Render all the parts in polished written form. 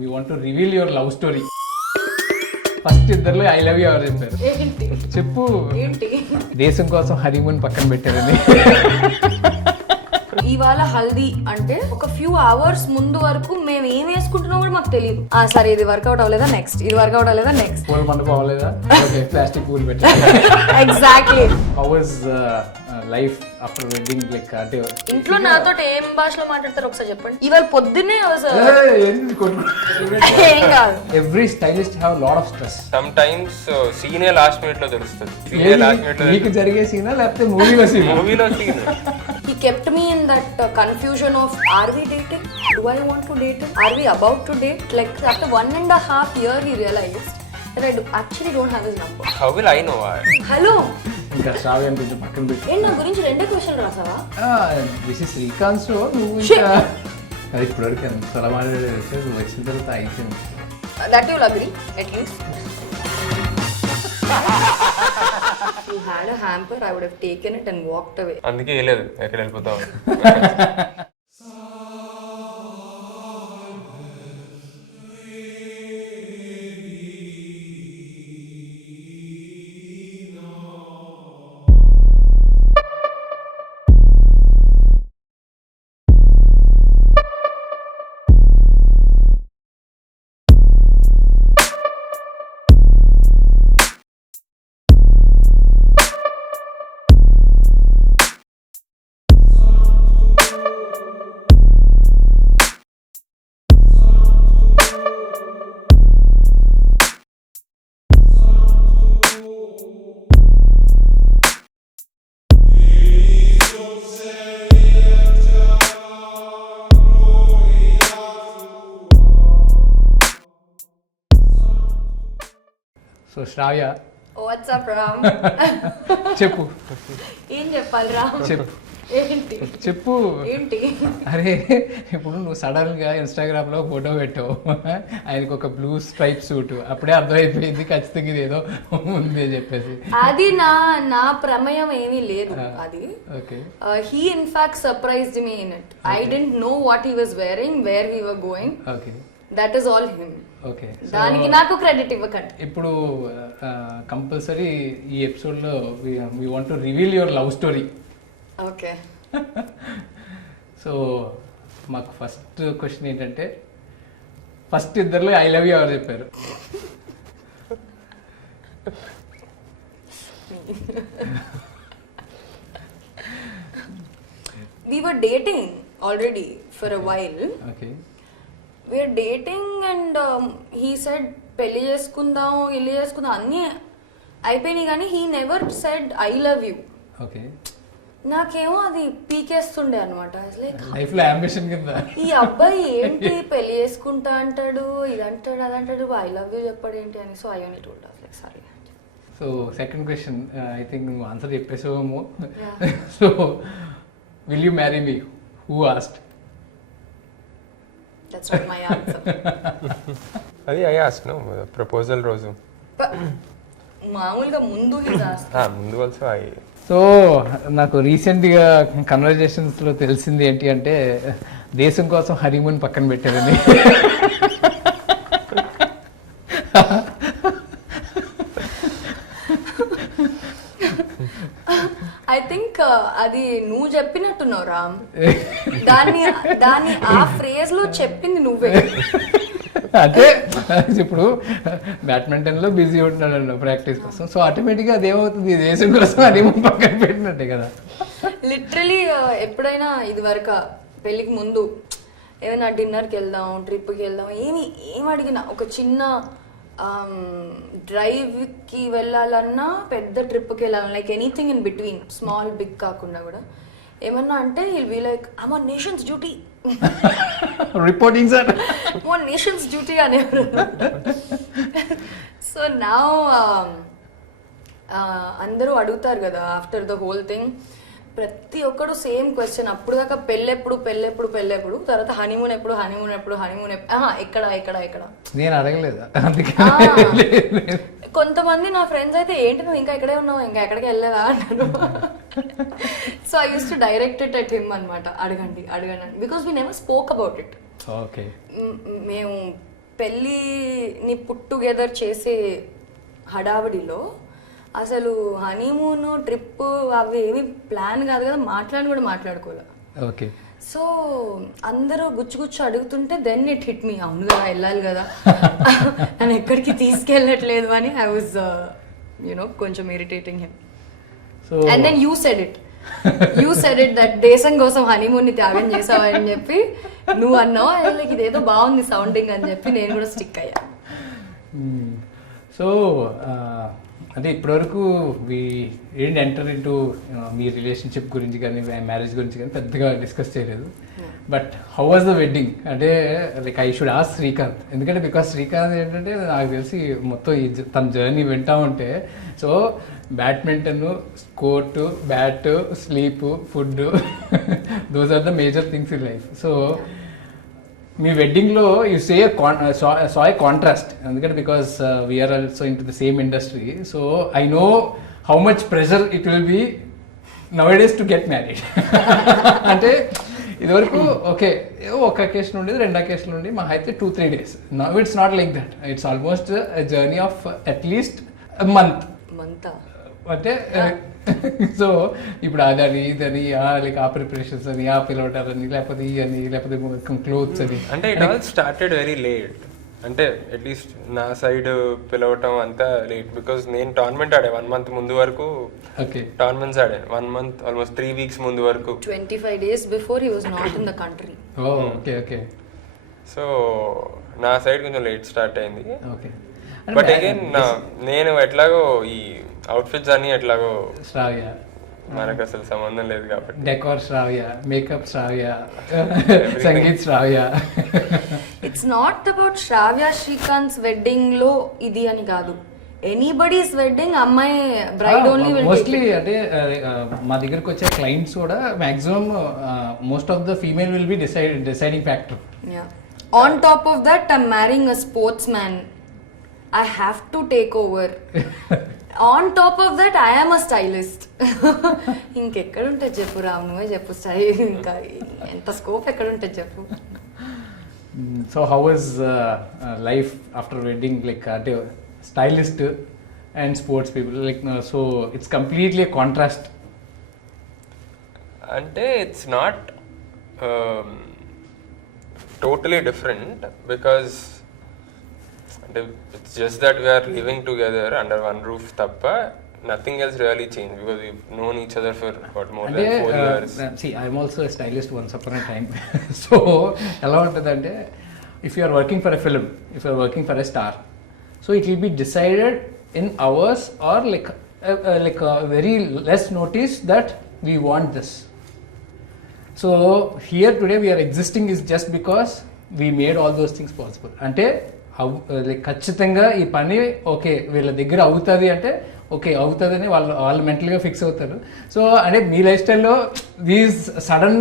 We want to reveal your love story. First ఇద్దరులో I love you ఎవరు చెప్పారు? చెప్పు. ఏంటి దేశం కోసం హనీమూన్ పక్కన పెట్టారని. ఇవాళ హల్దీ అంటే ఒక ఫ్యూ అవర్స్ ముందు వరకు మేము ఏం వేసుకుంటున్నాం కూడా మాకు తెలియదు. సరే ఇది వర్కౌట్ అవ్వలేదా నెక్స్ట్, ఇది వర్కౌట్ అవ్వలేదా నెక్స్ట్. పూల మండపం అవ్వలేదా, ప్లాస్టిక్ పూలు పెట్టారు. Exactly. How was life after wedding? Like అంటే ఇంట్లో నాతో ఏం భాషలో మాట్లాడతారు ఒకసారి చెప్పండి. ఇవాళ పొద్దున్నే ఏం కాదు. Every stylist have lot of stress. Some times సీనే లాస్ట్ మినిట్ లో తెలుస్తుంది. సీనే లాస్ట్ మినిట్ లో మీకు జరిగే సీనా లేకపోతే మూవీలో సీన్? మూవీలో scene. He kept me in that confusion of, are we dating? Do I want to date him? Are we about to date? Like after 1.5 years he realized that I actually don't have his number. How will I know? Hello. ఇంకా శ్రావ్యం కొంచెం పక్కన పెట్టి. ఏంటి నా గురించి రెండే question రాసావా? This is Srikanth show. నువ్వు ఇంకా అది ఇప్పటివరకు ఎంత మాట్లాడే నువ్వు వచ్చిన తర్వాత అయిపోయింది. That you'll agree at least. If you had a hamper, I would have taken it and walked away. అందుకే వెళ్ళలేదు, ఎక్కడ వెళ్ళిపోతావు. సో శ్రావ్య, What's up, Ram? చెప్పు. ఏం చెప్పాలి రా? చెప్పు. ఏంటి చెప్పు. ఏంటి? అరే ఇప్పుడు నువ్వు సడన్ గా ఇన్స్టాగ్రామ్ లో ఫోటో పెట్టావు, ఆయనకు ఒక బ్లూ స్ట్రైప్ సూట్, అప్పుడే అర్థమైపోయింది ఖచ్చితంగా ఇది ఏదో ఉంది అని చెప్పేసి. అది నా ప్రమేయం ఏమీ లేదు. అది okay. he in fact surprised me in it. I didn't know what he was wearing, where we were going. Okay. That is all him. Okay. దానికి నాకు క్రెడిట్ ఇవ్వకండి. ఇప్పుడు కంపల్సరీ ఈ ఎపిసోడ్ లో we want to reveal your love story. Okay. So మాకు first question ఏంటంటే, first ఇద్దరులో I love you ఎవరు చెప్పారు? We were dating already for a while. Okay. We were dating and he said పెళ్లి చేసుకుందాం, ఇల్లు చేసుకుందాం అన్నీ అయిపోయినాయి, కానీ he never said I love you. Okay. నాకేమో అది పీకేస్తుండే అనమాట. లైఫ్ లో అంబిషన్ కింద ఈ అబ్బాయి ఏంటి పెళ్లి చేసుకుంటా అంటాడు, ఇది అంటాడు, అది అంటాడు, ఐ లవ్ యూ చెప్పాడు ఏంటి అని. So I only told like sorry. So second question, I think నువ్వు ఆన్సర్ చెప్పేసావేమో. So will you marry me? Who asked? That's not my answer. అది ఐ ఆస్క్డ్, నో, ప్రపోజల్ రోజు మామూలుగా ముందు ముందు ఆల్సో ఐ. సో నాకు రీసెంట్గా కన్వర్జేషన్స్లో తెలిసింది ఏంటి అంటే, దేశం కోసం హనీమూన్ పక్కన పెట్టారని. ఐ థింక్ అది నువ్వు చెప్పినట్టున్నావు రామ్. దాన్ని ఆ ఫ్రేజ్ లో చెప్పింది నువ్వే. అంటే ఇప్పుడు బ్యాడ్మింటన్ లో బిజీ ఉంటున్నాడు ప్రాక్టీస్ కోసం, సో ఆటోమేటిక్గా అదేమవుతుంది, దేశం కోసం హనీమూన్ పక్కన పెట్టినట్టే కదా. లిటరలీ ఎప్పుడైనా ఇది వరకు పెళ్ళికి ముందు ఏమైనా డిన్నర్కి వెళ్దాం, ట్రిప్కి వెళ్దాం, ఏం అడిగినా, ఒక చిన్న డ్రైవ్కి వెళ్ళాలన్నా, పెద్ద ట్రిప్కి వెళ్ళాలన్నా, like anything in between, small big కాకుండా కూడా ఏమన్నా అంటే he'll be like, I'm on nation's duty. Reporting sir, I'm on nation's duty అనేవారు. సో నౌ అందరూ అడుగుతారు కదా ఆఫ్టర్ ద హోల్ థింగ్, ప్రతి ఒక్కడు సేమ్ క్వశ్చన్. అప్పుడు దాకా పెళ్ళెప్పుడు, తర్వాత హనీమూన్ ఎప్పుడు, ఎక్కడ. నేను అడగలేదు. కొంతమంది నా ఫ్రెండ్స్ అయితే ఏంటి నువ్వు ఇంకా ఇక్కడే ఉన్నావు, ఇంకా ఎక్కడికి వెళ్ళలేదా అన్నారు. So I use to direct it at him అనమాట. అడగండి, because we never spoke about it. Okay. మేము పెళ్ళిని పుట్ టుగెదర్ చేసే హడావిడిలో అసలు హనీమూన్ ట్రిప్ అవి ఏమి ప్లాన్ కాదు కదా, కూడా మాట్లాడుకోలే. ఓకే. సో అందరూ గుచ్చు అడుగుతుంటే దెన్ ఇట్ హిట్ మీ, అవును కదా వెళ్ళాలి కదా నన్ను ఎక్కడికి తీసుకెళ్ళట్లేదు అని ఐ వాజ్ కొంచెం irritating him. And then you said it that దేశం కోసం హనీమూన్ ని త్యాగం చేసావని చెప్పి నువ్వు అన్నావు. లైక్ ఇదేదో బాగుంది సౌండింగ్ అని చెప్పి నేను కూడా స్టిక్ అయ్యా. సో అంటే ఇప్పటివరకు వి ఏంటి ఎంటర్ ఇంటూ మీ రిలేషన్షిప్ గురించి కానీ మ్యారేజ్ గురించి కానీ పెద్దగా డిస్కస్ చేయలేదు. But how was the wedding అంటే like I should ask Srikanth, ఎందుకంటే బికాస్ శ్రీకాంత్ ఏంటంటే నాకు తెలిసి మొత్తం ఈ తన జర్నీ వింటా ఉంటే so badminton, court, bat, sleep, food those are the major things in life. So me వెడ్డింగ్లో you say saw a contrast, ఎందుకంటే because we are also in to the same industry. So I know how much pressure it will be now days to get married. అంటే ఇదివరకు ఓకే ఒక అకేషన్ ఉండేది, 2 అకేషన్లు ఉండి మా అయితే 2-3 days. Now it's not like that, it's almost journey of at least month. అంటే సో ఇప్పుడు అదని ఇదని లైక్ ఆ ప్రిపరేషన్స్ అని, ఆ పిలవటాలని, లేకపోతే ఈ అని, లేకపోతే క్లోత్స్ అని. అంటే it all started very late. అంటే అట్లీస్ట్ నా సైడ్ పిలవటం అంతా లేట్ బికాస్ నేను టోర్నమెంట్ ఆడే 1 month ముందు వరకు. ఓకే. టోర్నమెంట్స్ ఆడాను 1 month ఆల్మోస్ట్ 3 weeks ముందు వరకు. 25 days before he was not in the country. Okay okay. So నా సైడ్ కొంచెం లేట్ స్టార్ట్ అయింది. ఓకే. బట్ అగైన్ నేను ఎట్లాగో ఈ అవుట్ఫిట్స్ అన్ని ఎట్లాగో శ్రావ్య, మనకు అసలు సంబంధం లేదు కాబట్టి decor Shravya, makeup Shravya, sangeet Shravya. It's not about Shravya Srikanth wedding లో ఇది అని కాదు, ఎనీబడీస్ వెడ్డింగ్ అమ్మాయి బ్రైడ్ ఓన్లీ మోస్ట్లీ. అంటే మా దగ్గరకు వచ్చే క్లయింట్స్ కూడా maximum most of the female will be deciding factor. On top of that I'm marrying a sportsman, I have to take over. On top of that, I am a stylist. ఇంకెక్కడ ఉంటుంది చెప్పు రామ్, నువ్వే చెప్పు. స్టైల్ ఇంకా ఎంత స్కోప్ ఎక్కడ ఉంటుంది చెప్పు. So how was life after wedding, like అంటే stylist and sports people, like so it's completely contrast. అంటే it's not totally different because it's just that we are living together under one roof tappa nothing else really changed because we've known each other for what more than 4 years. See, I'm also a stylist once upon a time. So ela untadante if you are working for a film, if you are working for a star, so it will be decided in hours or like very less notice that we want this. So here today we are existing is just because we made all those things possible. Ante like ఖచ్చితంగా ఈ పని ఓకే వీళ్ళ దగ్గర అవుతుంది అంటే ఓకే అవుతుందని వాళ్ళు మెంటల్గా ఫిక్స్ అవుతారు. సో అంటే మీ లైఫ్ స్టైల్లో దీస్ సడన్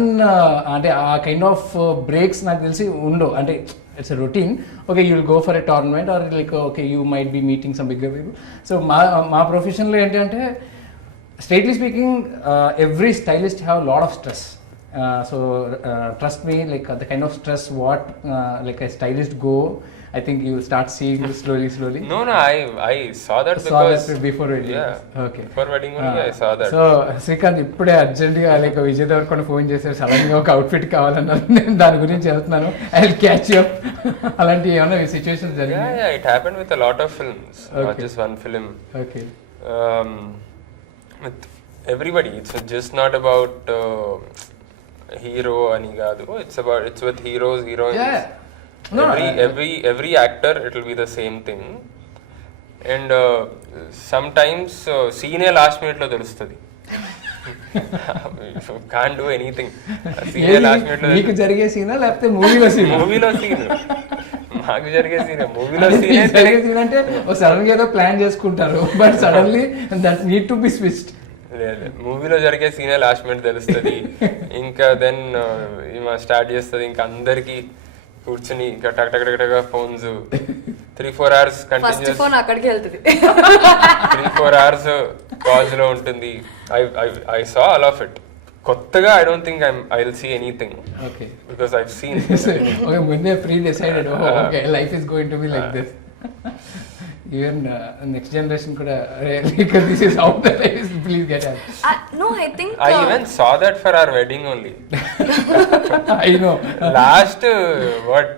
అంటే ఆ కైండ్ ఆఫ్ బ్రేక్స్ నాకు తెలిసి ఉండవు. అంటే it's a routine. Okay you will go for a tournament or like okay you might be meeting some bigger people. So మా ప్రొఫెషన్లో ఏంటంటే straightly speaking every stylist have lot of stress. So trust me, like the kind of stress what like a stylist go, I think you start seeing slowly. No, I saw that because before wedding. Yeah. Okay. For wedding only I saw that. So Srikanth ఇప్పుడే అర్జెంట్ గా లైక్ విజయ్ దేవరకొండ ఫోన్ చేశారు, సడన్ గా ఒక అవుట్ఫిట్ కావాలన్నారు. నేను దాని గురించి వెళ్తున్నాను, I will catch you up. అలాంటి ఏమైనా సిచువేషన్స్ జరిగాయి? Yeah, it happened with a lot of films, not just one film. Okay. With everybody, it's just not about hero ani kaadu, it's with heroes, heroines. Yeah. No, every actor it will be the same thing. And sometimes scene last minute lo telustadi. You can't do anything. Scene last minute lo మీకు జరిగే సీనా లేకపోతే మూవీలో సీనా? మూవీలో సీన్ మాకు జరిగే సీన్, మూవీలో సీన్ జరిగే సీన్ అంటే ఓ సడన్ గా ఏదో ప్లాన్ చేసుకుంటారు but suddenly that need to be switched. మూవీలో జరిగే సీనే లాస్ట్ మినిట్ తెలుస్తుంది. ఇంకా దెన్ స్టార్ట్ చేస్తుంది, ఇంకా అందరికి కూర్చుని ఇంకా టక్ టక్ టక్ టక్ phones 3-4 hours continuous, 3-4 hours calls లో ఉంటుంది. I saw all of it. కొత్తగా I don't think I will see anything okay because I seen okay ముందే pre decided okay life is going to be like this even next generation కూడా this is how the life is please get out No, I think I even saw that for our wedding only. I know. Last what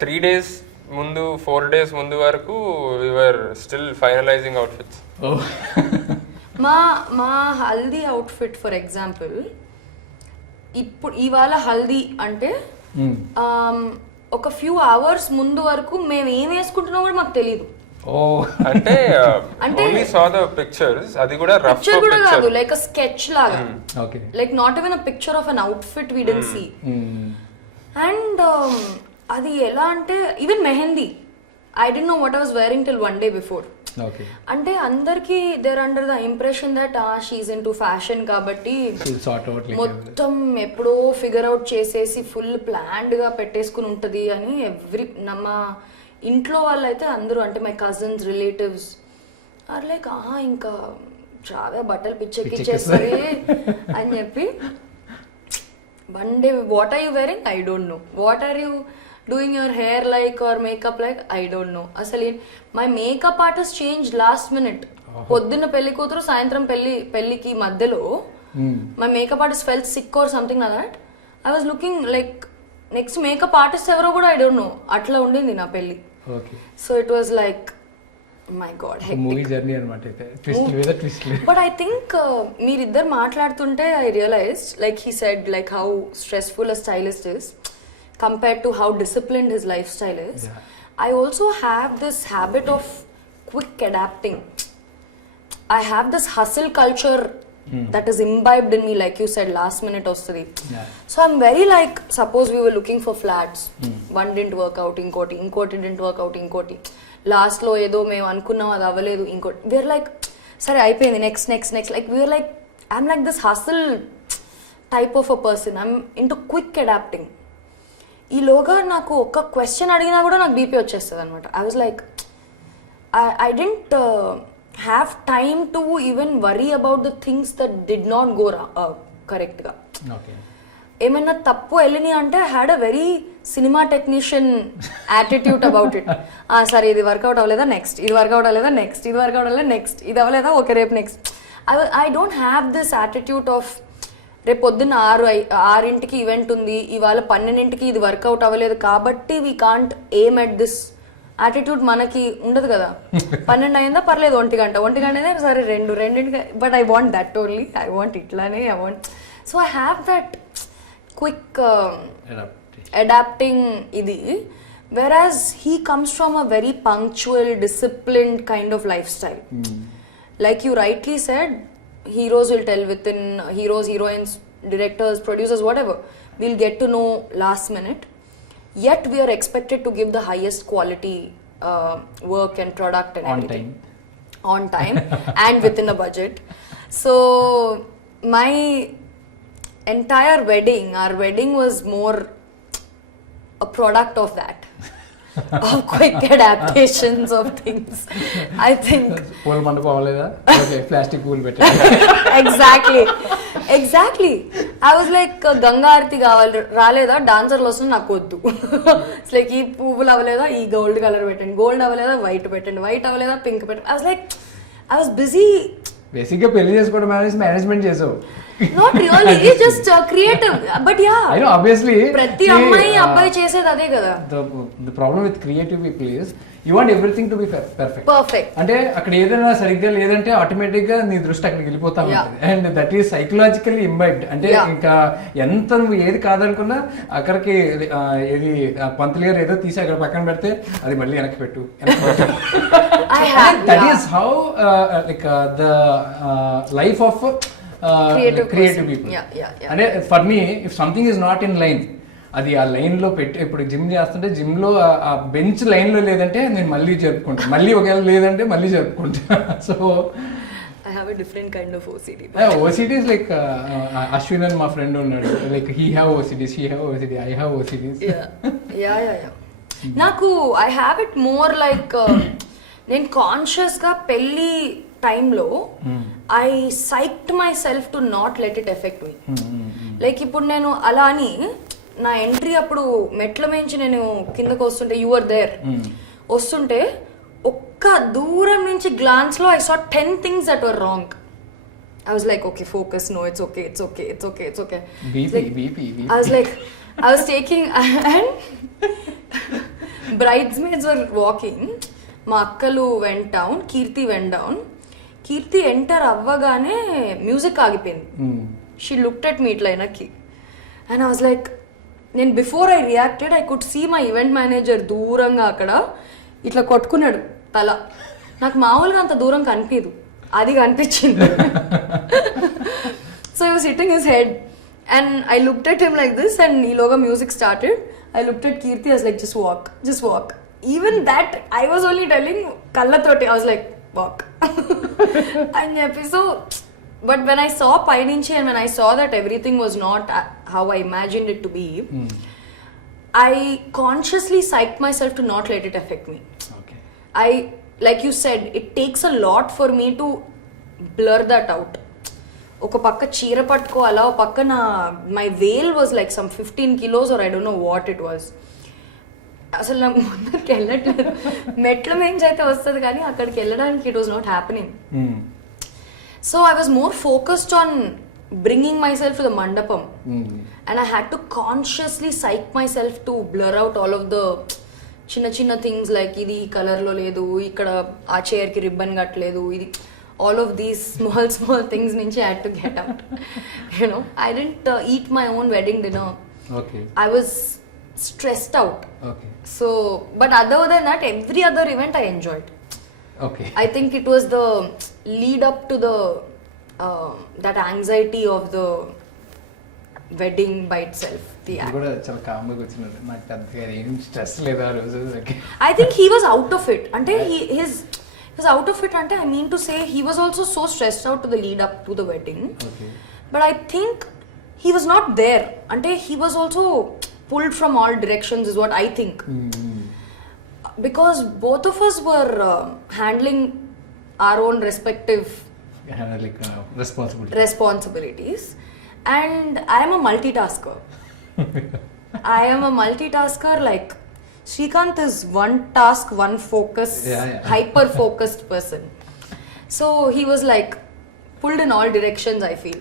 3 days mundu 4 days mundu varaku we were still finalizing outfits. Oh. మా haldi outfit for example ఇప్పుడు ఇవాళ హల్దీ అంటే ఒక few hours ముందు వరకు మేము ఏం వేసుకుంటున్నాం కూడా మాకు తెలియదు. అంటే ఓన్లీ సా ద పిక్చర్స్, అది కూడా రఫ్ పిక్చర్ కూడా కాదు, లైక్ అ స్కెచ్ లాగా, okay, like not even a picture of an outfit we didn't see. And అది ఎలా అంటే even mehndi I don't know what I was wearing till 1 day before. అంటే అందరికి there under the impression that she's into fashion కాబట్టి మొత్తం ఎప్పుడో figure out చేసేసి full planned గా పెట్టేసుకుని ఉంటది అని మా ఇంట్లో వాళ్ళు అయితే అందరూ, అంటే my cousins relatives or like ఇంకా శ్రావ్య బట్టలు పిచ్చెక్కిచ్చేస్తుంది అని చెప్పి. 1 day what are you wearing I don't know, what are you doing your hair like or makeup like I don't know. Asali my makeup artist changed last minute. Poddina pelli kuturu sayantram pelliki maddelo my makeup artist felt sick or something like that. I was looking like next makeup artist evaro kuda I don't know atla undindi na pelli. Okay, so it was like my god, hectic movie journey anamata ite twist with a twist. But I think meer iddar maatladutunte I realized, like he said, like how stressful a stylist is compared to how disciplined his lifestyle is. Yeah. I also have this habit of quick adapting. I have this hustle culture that is imbibed in me, like you said, last minute ostadi. Yeah. So I'm very like, suppose we were looking for flats, one didn't work out, inkoti didn't work out, inkoti last lo edo మేము అనుకున్నాం అది అవ్వలేదు, ఇంకోటి we're like సరే అయిపోయింది, next like we're like, I'm like this hustle type of a person. I'm into quick adapting. ఈలోగా నాకు ఒక క్వశ్చన్ అడిగినా కూడా నాకు బీపీ వచ్చేస్తుంది అనమాట. I was like I didn't have time to even worry about the things that did not go కరెక్ట్గా. ఏమైనా తప్పు వెళ్ళినాయి అంటే I had a very cinema technician attitude about it. సరే ఇది వర్కౌట్ అవ్వలేదా నెక్స్ట్, ఇది వర్కౌట్ అవ్వలేదా నెక్స్ట్, ఇది వర్కౌట్ అవ్వలేదా నెక్స్ట్, ఇది అవ్వలేదా ఓకే రేపు next. I don't have this attitude of రేపు పొద్దున్న 6 ఈవెంట్ ఉంది, ఇవాళ 12 ఇది వర్కౌట్ అవ్వలేదు కాబట్టి we can't aim at this attitude మనకి ఉండదు కదా. 12 అయిందా పర్లేదు, 1 గంట అయితే సరే 2 but I want that only, I want ఇట్లానే I want. So I have that quick adapting ఇది. Whereas he comes from a very punctual disciplined kind of life style. Like you rightly said, heroes will tell within heroes, heroines, directors, producers, whatever, we'll get to know last minute. Yet we are expected to give the highest quality work and product and everything on time and within a budget. So my entire wedding, our wedding was more a product of that. Of quick adaptations of things, I think. Pool mandapam avvaleda, okay, plastic pool better. Exactly. I was like Ganga Arati kavali raleda, dancer lo vastuna naku oddu. It's like ee poovulu avvaleda, ee gold color pettandi, gold avvaleda, white pettandi, white avvaleda, pink pettandi. I was like, I was busy. Basic ga pelli chesukodam management chesavu. Not really, it's just creative. But yeah, I know, obviously ప్రతి అమ్మాయి అబ్బాయి చేసేది అదే కదా. The problem with creative people is you want everything to be perfect. అంటే అక్కడ ఏదైనా సరిగ్గా లేదంటే ఆటోమేటిక్ గా నీ దృష్టి అక్కడికి వెళ్ళిపోతా ఉంటుంది. And that is psychologically imbibed. అంటే ఇంకా ఎంత నువ్వు ఏది కాదనుకున్నా అక్కడికి ఏది పంతులు గారు ఏదో తీసి అక్కడ పక్కన పెడితే అది మళ్ళీ వెనక్కి పెట్టు. That is how like the life of creative people. అంటే for me if something is not in line, అది ఆ లైన్ లో పెట్టి, ఇప్పుడు జిమ్ చేస్తుంటే జిమ్ లో ఆ బెంచ్ లైన్ లో లేదంటే నేను మళ్ళీ జరుపుకుంటా, మళ్ళీ ఒకవేళ లేదంటే మళ్ళీ జరుపుకుంటా. సో I have a different kind of OCD. OCD is like Ashwin and my friend ఉన్నాడు, like he have OCDs, I have OCDs. Yeah. నాకు I have it more like నేను కాన్షియస్ గా పెళ్లి టైంలో I psyched my self to not let it affect me. Like ఇప్పుడు నేను అలా అని నా ఎంట్రీ అప్పుడు మెట్ల మించి నేను కిందకు వస్తుంటే యు ఆర్ దేర్ వస్తుంటే ఒక్క దూరం నుంచి గ్లాన్స్ లో I saw 10 things that were wrong. I was like, okay, focus, no, it's okay. I was taking, and bridesmaids were walking. మా అక్కలు went down, Keerthi went down. Keerthi enter అవ్వగానే మ్యూజిక్ ఆగిపోయింది. షీ లుక్డ్ అట్ మీ ఇట్లా వెనక్కి and I was like, నేను before I reacted I could see my event manager దూరంగా అక్కడ ఇట్లా కొట్టుకున్నాడు తల. నాకు మామూలుగా అంత దూరం కనిపించదు, అది కనిపించింది. So I was hitting his head and I looked at him like this and ఈలోగా music started. I looked at Keerthi, I was like just walk. Even that I was only telling కళ్ళతోటి, ఐ వాజ్ లైక్ వాక్ అని చెప్పి. So but when I saw పైనుంచి and when I saw that everything was not how I imagined it to be, I consciously psyched myself to not let it affect me. Okay. Like you said, it takes a lot for me to blur that out. ఒక పక్క చీర పట్టుకోవాలా, ఒక పక్క my veil was like some 15 kilos or I don't know what it was. అసలు నాకు ముందరికి వెళ్ళట్లేదు, మెట్ల మించి అయితే వస్తుంది కానీ అక్కడికి వెళ్ళడానికి it was not happening. So I was more focused on bringing myself to the mandapam and I had to consciously psych myself to blur out all of the చిన్న things like ఇది కలర్ లో లేదు, ఇక్కడ ఆ చైర్ కి రిబ్బన్ కట్టలేదు, ఇది all of these small things నుంచి I had to get out. You know, I didn't eat my own wedding dinner. Okay. I was stressed out. Okay. So but other than that every other event I enjoyed. Okay. I think it was the lead up to the that anxiety of the wedding by itself. కూడా చాలా కామ్గా కూర్చున్నాడు, నాకు పెద్దగా ఏం స్ట్రెస్ లేదు ఆ రోజు. I think he was out of it. అంటే he was out of it అంటే I mean to say he was also so stressed out to the lead up to the wedding. Okay. But I think he was not there. అంటే he was also pulled from all directions is what I think. Because both of us were handling our own respective responsibilities and I am a multitasker. Like Srikanth is one task, one focus, hyper focused person. So he was like pulled in all directions, I feel.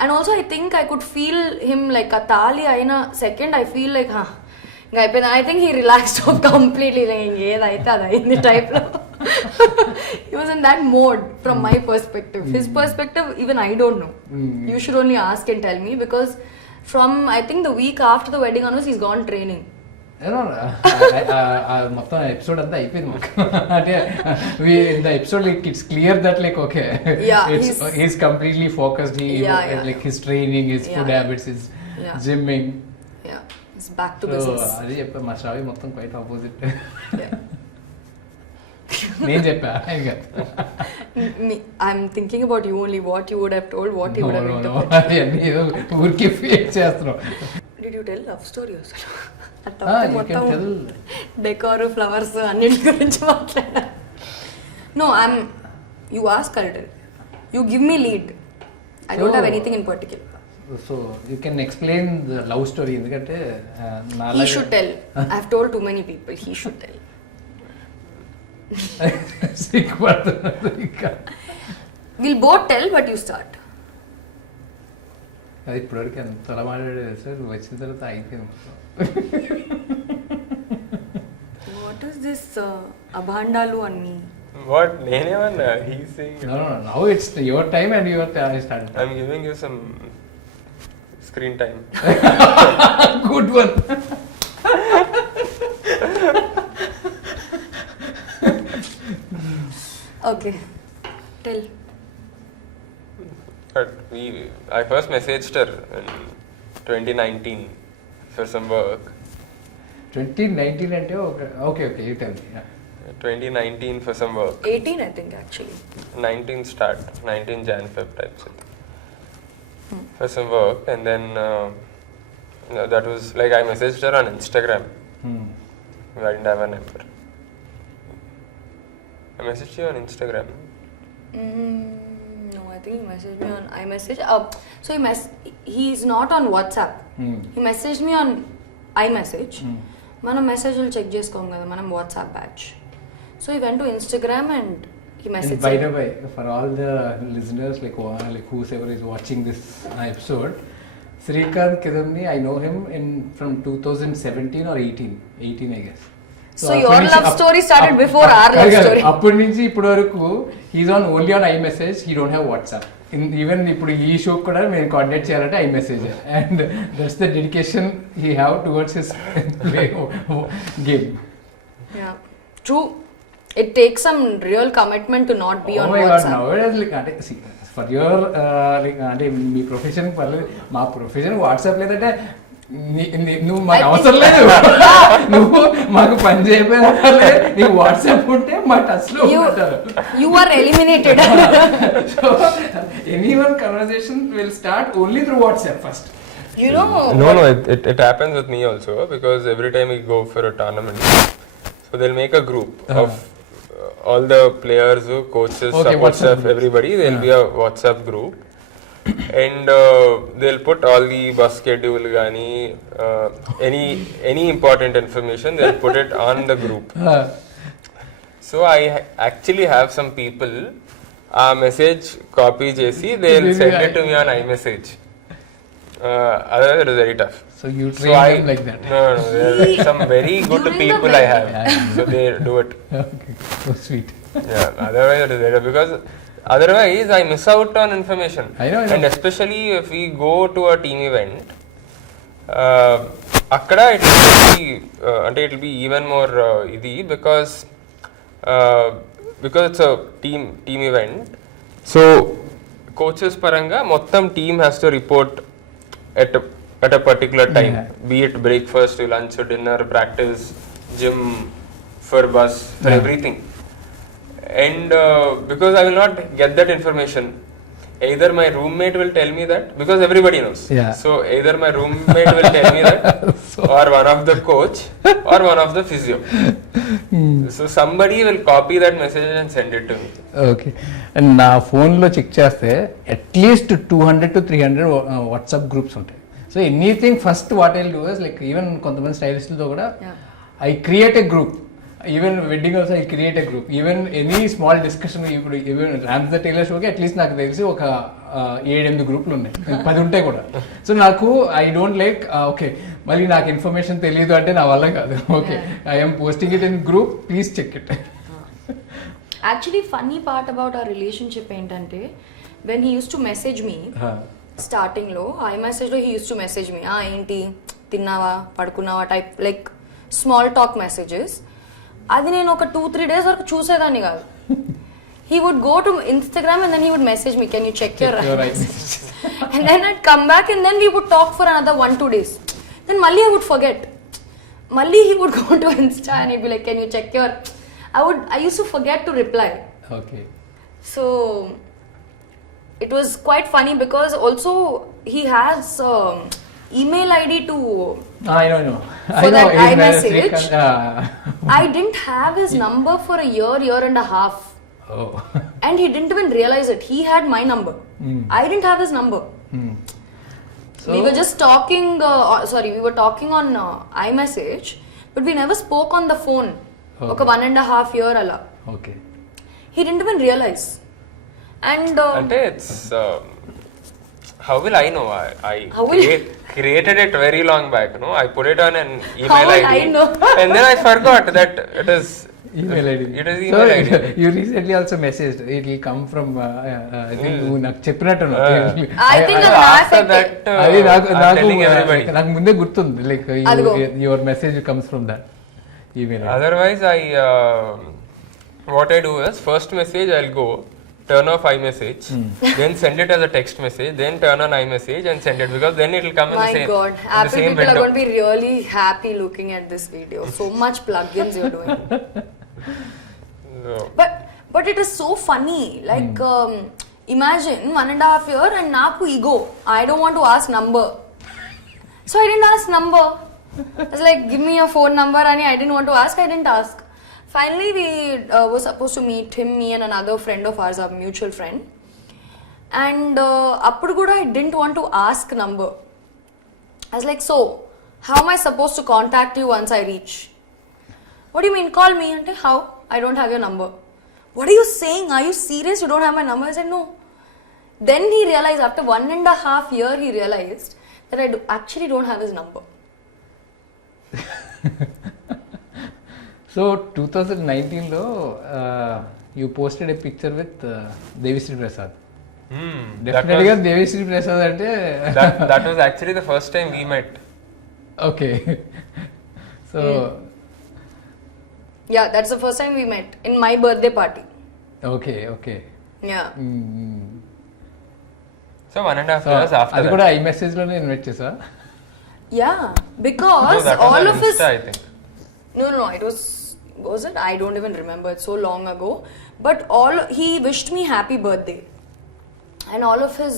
And also I think I could feel him like a tali aina second I feel like I think he relaxed off completely, like in the type lo. He was in that mode from my perspective. His perspective even I don't know. You should only ask and tell me because from I think the week after the wedding onwards he's gone training. మొత్తం ఎపిసోడ్ అంతా అయిపోయింది మాకు. అంటే in the episode like it's clear that like okay, he's completely focused. Like his training, his food habits, his gymming. It's back to business. So అది చెప్పా, మా శ్రావ్య మొత్తం quite opposite. నేను చెప్పా ఇంకా I'm thinking about you only, what you would have told, what you would have interpreted. అన్నీ ఏదో ఊరికి ఫేక్ చేస్తున్నాం. Did you tell love story అసలు? మొత్తం డెకోర్ ఫ్లవర్స్ అన్నిటి గురించి మాట్లాడా. No, you ask, I'll tell. You give me lead. I don't have anything in particular. So you can explain the love story ఎందుకంటే he should tell. I've told too many people. He should tell. We'll both tell, but you start. అది ఇప్పటివరకు ఎంతలా మాట్లాడేది సార్, వచ్చిన తర్వాత అయిపోయింది. What is this abhandalu anni? What? నేనేమన్నా? He's saying. No. Now it's your time and your start. I'm giving you some screen time. Good one. Okay. Tell. But I first messaged her in 2019 for some work. 2019 అంటే okay, you tell me. 2019 for some work. 18 I think actually. 19 start, 19 Jan Feb types. For some work and then that was like I messaged her on Instagram. I didn't have a number. I messaged you on Instagram. No, I think he messaged me on iMessage. So he's not on WhatsApp. He messaged me on iMessage. మనం మెసేజ్లు చెక్ చేసుకోం కదా, మనం WhatsApp batch. So he went to Instagram and he messaged. And by the way, for all the listeners, like whoever is watching this episode, Srikanth Kidambi, I know him from 2017 or 18 I guess. So your love story started before our love story. అప్పటి నుంచి ఇప్పటి వరకు he's on only on iMessage, he don't have WhatsApp. Even ఇప్పుడు ఈ షో కూడా మేము కోఆర్డినేట్ చేయాలంటే iMessage, and that's the dedication he have towards his game. Yeah, true. It takes some real commitment to not be on WhatsApp. Nowadays, like, see, for your అంటే మీ ప్రొఫెషన్ పర్లేదు, మా profession WhatsApp లేదంటే నువ్వు మాకు అవసరం లేదు, నువ్వు మాకు పని చేయకపోయినా నీకు వాట్సాప్ ఉంటే మా టచ్ లో ఉంటారు. You are eliminated. So anyone conversation will start only through WhatsApp first. You know. No, it happens with me also, because every time we go for a tournament, so they'll make a group of all the players, coaches, support staff, everybody. There'll be a WhatsApp group, and they'll put all the bus schedule gani, any important information, they'll put it on the group. So I actually have some people message copy chesi, they'll send it to me on iMessage. Otherwise it is very tough. So you train them like that? No, they're like some very good people I have. So they do it. Okay, so sweet. Yeah, otherwise it is very tough, because otherwise I miss out on information. I know. And especially if we go to a team event, akkada it will be even more idi, because it's a team event. So coaches paranga mottam team has to report at a particular time, be it breakfast, lunch, dinner, practice, gym, for bus, for everything. And because I will not get that information, either my roommate will tell me that, because everybody knows. Yeah. So either my roommate will tell me that, or one of the coach, or one of the physio. So somebody will copy that message and send it to me. Okay. And నా ఫోన్లో చెక్ చేస్తే అట్లీస్ట్ 200 to 300 WhatsApp groups ఉంటాయి. So anything first what I'll do is like, even కొంతమంది స్టైలిస్టులతో కూడా I create a group. Even wedding also I create a group. Even any small discussion, ఇప్పుడు ఈవెన్ Rams the tailor షోకి అట్లీస్ట్ నాకు తెలిసి ఒక 7-8 గ్రూపులు ఉన్నాయి, 10 ఉంటాయి కూడా. సో నాకు ఐ డోంట్ లైక్ ఓకే మళ్ళీ నాకు ఇన్ఫర్మేషన్ తెలియదు అంటే నా వల్ల కాదు. Okay, I'm posting it in group, please check it. Actually, funny part about our relationship ఏంటంటే, when he used to message me, starting లో iMessage లో he used to message me, ఏంటి తిన్నావా పడుకున్నావా type, like small talk messages. అది నేను ఒక 2-3 days వరకు చూసేదాన్ని కాదు. He would go to Instagram and then he would message me, can you check your iMessage? And then I'd come back and then we would talk for another 1-2 days. Then malli I would forget. Malli he would go to Insta and he'd be like, can you check your... I used to forget to reply. Okay. So it was quite funny, because also he has email ID to... I know. For that iMessage. I didn't have his number for a year and a half. Oh. And he didn't even realize it. He had my number. I didn't have his number. So we were just talking, we were talking on iMessage, but we never spoke on the phone. Okay. Oka 1.5 year ala. Okay. He didn't even realize. And it's how will I know? I created it very long back. No, I put it on an email how ID. will I know? And then I forgot that it is email ID. It is email ID. You recently also messaged. It will come from. I think you నాకు చెప్పినట్టు. I think after that. అది I'm telling everybody. నాకు ముందే గుర్తుంది. Like your message comes from that email ID. Otherwise, what I do is, first message I'll go turn off iMessage, then send it as a text message, then turn on iMessage and send it, because then it will come in the same. My God, Apple same people window. are going to be really happy looking at this video. So much plugins you're doing. No. But it is so funny. Like imagine 1.5 year and naku ego. I don't want to ask number. So I didn't ask number. I was like, give me your phone number, and I didn't want to ask. I didn't ask. Finally, we were supposed to meet him, me and another friend of ours, a mutual friend. And appudu kuda I didn't want to ask number. I was like, so how am I supposed to contact you once I reach? What do you mean, call me? Ante, how? I don't have your number. What are you saying? Are you serious? You don't have my number? I said, no. Then he realized, after 1.5 years, he realized that I actually don't have his number. So 2019 you posted a picture with Devisri Prasad. Definitely Devisri Prasad ante that was actually the first time we met. Okay. So yeah, that's the first time we met in my birthday party. Okay. Yeah. So 1.5 So years after అది that. కూడా ఈ మెసేజ్ లోనే ఇన్వైట్ చేసా? Yeah, because No, that was all on of his Insta, I think. No, it was it? I don't even remember. It's so long ago. But he wished me happy birthday, and all of his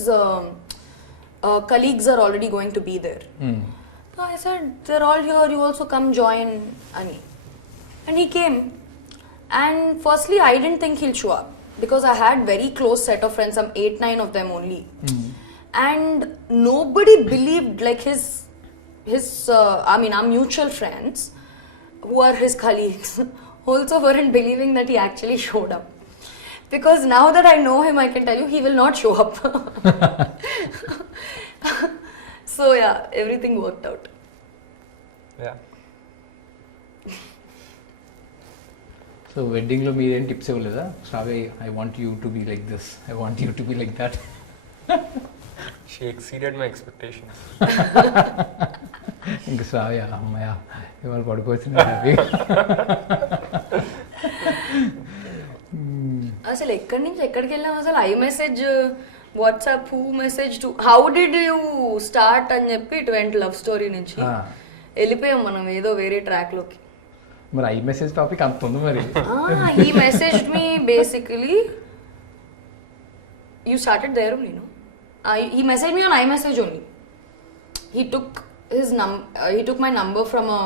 colleagues are already going to be there. So I said, they're all here. You also come join, Ani. And he came. And firstly, I didn't think he'll show up because I had very close set of friends, some 8-9 of them only, and nobody believed, like our mutual friends who are his colleagues also weren't believing that he actually showed up. Because now that I know him, I can tell you he will not show up. So yeah, everything worked out. Yeah. So wedding లో మీరేం tips ఇవ్వలేదా? Shravya, I want you to be like this, I want you to be like that. She exceeded my expectations. ఇంకా శ్రావ్య, అమ్మయ్య ఇవాళ పడుకోవచ్చు హ్యాపీ. అసలు ఎక్కడి నుంచి ఎక్కడికి వెళ్ళాం? అసలు I message, WhatsApp, who message to, how did you start అని చెప్పి ఇటు వెంట లవ్ స్టోరీ నుంచి వెళ్ళిపోయాం మనం ఏదో వేరే ట్రాక్ లోకి. మరి ఐ మెసేజ్ టాపిక్ అంత ఉంది మరి. He messaged me basically. You started there only, no? He messaged me on iMessage only. He took my number from a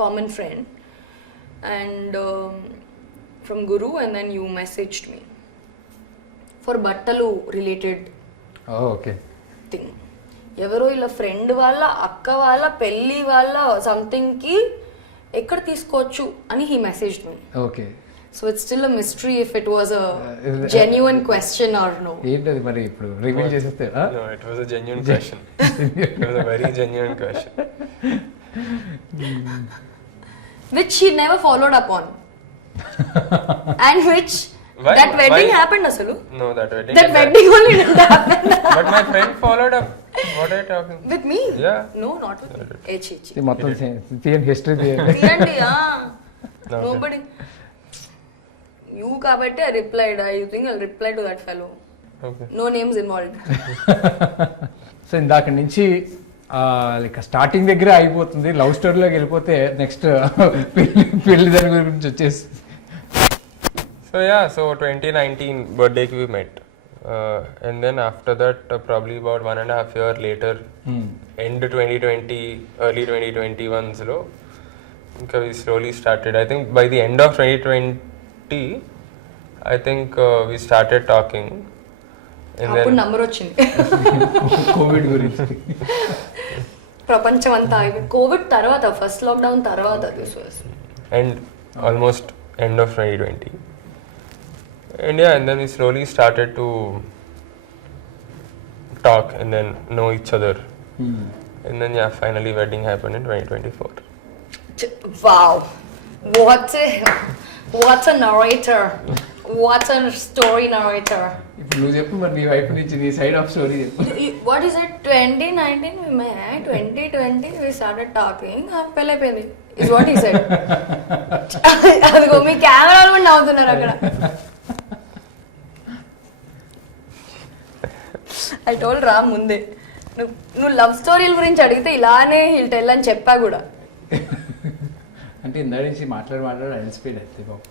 common friend and from Guru, and then you messaged me for Battalu related okay thing. ఎవరో ఇలా ఫ్రెండ్ వాళ్ళ అక్క వాళ్ళ పెళ్ళి వాళ్ళ సంథింగ్ కి ఎక్కడ తీసుకోవచ్చు అని he messaged me. Okay. So it's still a mystery if it was a genuine question or no. ఏంటది మరి ఇప్పుడు రివీల్ చేసేస్తే? No, it was a genuine question. It was a very genuine question. Which she never followed up on. And which Why? that wedding Why? happened asalu. No, that wedding. That wedding only didn't happen. But my friend followed up. What are you talking? With me? Yeah. No, not with me. Echi. ఇది మొత్తం తీయండి, హిస్టరీ తీయండి. Tiandi, No, nobody. You kabatti I replied. You think I'll reply to that fellow? Okay. No names involved. So ఇందాక నుంచి like starting దగ్గర అయిపోతుంది, లవ్ స్టోరీలోకి వెళ్ళిపోతే నెక్స్ట్ పెళ్లి దాని గురించి వచ్చేసి. So yeah, so 2019 birthday we met, and then after that probably about 1.5 years later, end 2020, early 2021 lo, we slowly started. I think by the end of 2020, I think we started talking. అప్పుడు నంబర్ వచ్చింది. కోవిడ్ గురించి ప్రపంచం అంతా కోవిడ్ తర్వాత, ఫస్ట్ లాక్డౌన్ తర్వాత, and almost end of 2020. And yeah, and then we slowly started to talk and then know each other. And then yeah, finally wedding happened in 2024. Wow, what's a narrator, what's a story narrator. ఇప్పుడు నువ్వు చెప్పు మరి నీ వైపు నుంచి నీ side of story చెప్పు. What is it? 2019 we met, 2020 we started talking, పెళ్ళైపోయింది is what he said. అదిగో మీ కెమెరాలు కూడా నవ్వుతున్నారు అక్కడ. I told Ram ముందే, నువ్వు లవ్ స్టోరీల గురించి అడిగితే ఇలానే he'll tell అని చెప్పా కూడా. అంటే ఇందా నుంచి మాట్లాడి అలసిపోయాడు అయితే బాబు.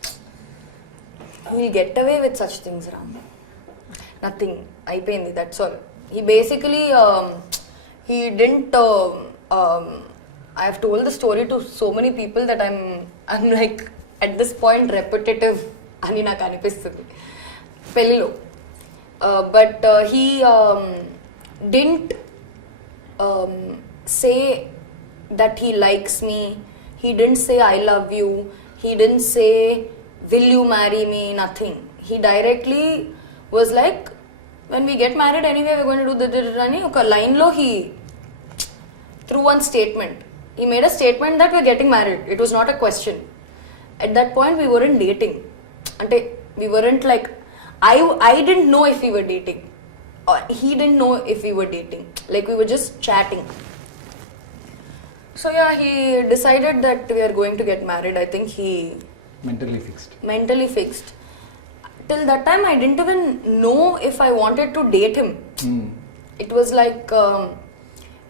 He'll get away with such things, Ram. Nothing. అయిపోయింది, that's all. He basically he didn't I have told the story to so many people that I'm like at this point repetitive అని నాకు అనిపిస్తుంది పెళ్ళిలో. But he didn't say that he likes me, he didn't say I love you, he didn't say will you marry me, nothing. He directly was like, when we get married anyway we're going to do the ani oka line lo he threw one statement. He made a statement that we're getting married. It was not a question. At that point we weren't dating, ante we weren't like, I didn't know if we were dating or he didn't know if we were dating, like we were just chatting. So yeah, he decided that we are going to get married. I think he mentally fixed. Till that time I didn't even know if I wanted to date him. It was like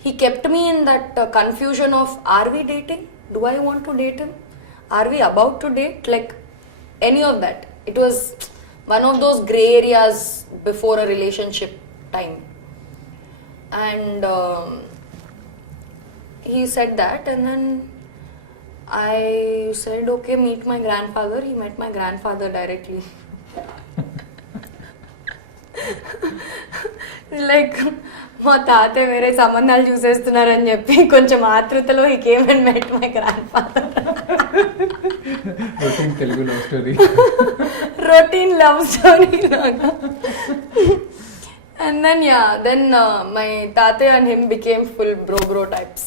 he kept me in that confusion of, are we dating? Do I want to date him? Are we about to date? Like any of that. It was one of those grey areas before a relationship time. And he said that, and then I said, okay, meet my grandfather. He met my grandfather directly. Like, మా తాతయ్య వేరే సంబంధాలు చూసేస్తున్నారని చెప్పి కొంచెం ఆతృతలో he came and met my grandfather. Routine love story లాగా. And then my తాతయ్య and him became full bro types.